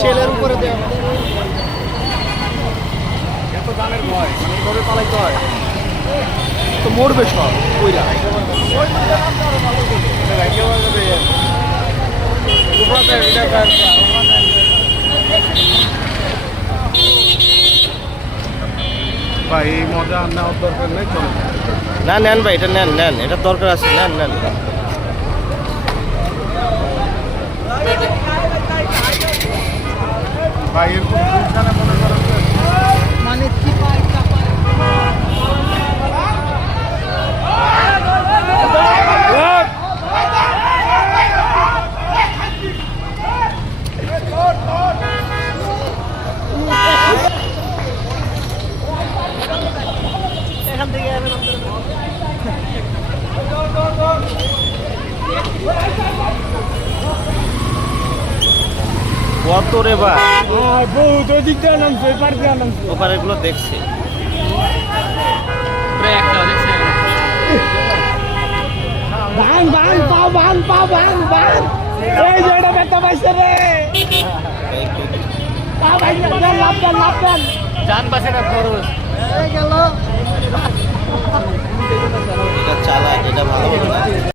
সেলের উপরে দেওয়া এত দামের ভয় মানে এইভাবে পালাইতে হয় তো মরবে সব কইরা ভাই এই মজা আর নেওয়ার দরকার নেই চলো না নেন ভাই এটা নেন নেন এটা দরকার আছে নেন নেন ভাই এরকম দুইখানে মনে করেন মানে কি এখান থেকে কত রে বা বহুত ওদিক দিয়ে নামছে এপার দিয়ে নামছে ওপারে গুলো দেখছি ভাঙ ভাঙ পাও ভাঙ পাও ভাঙ ভাঙ এই যে এটা ব্যথা পাইছে রে পা ভাই লাভ দেন জান বাসে না খরচ গেল এটা চালা এটা ভালো হবে না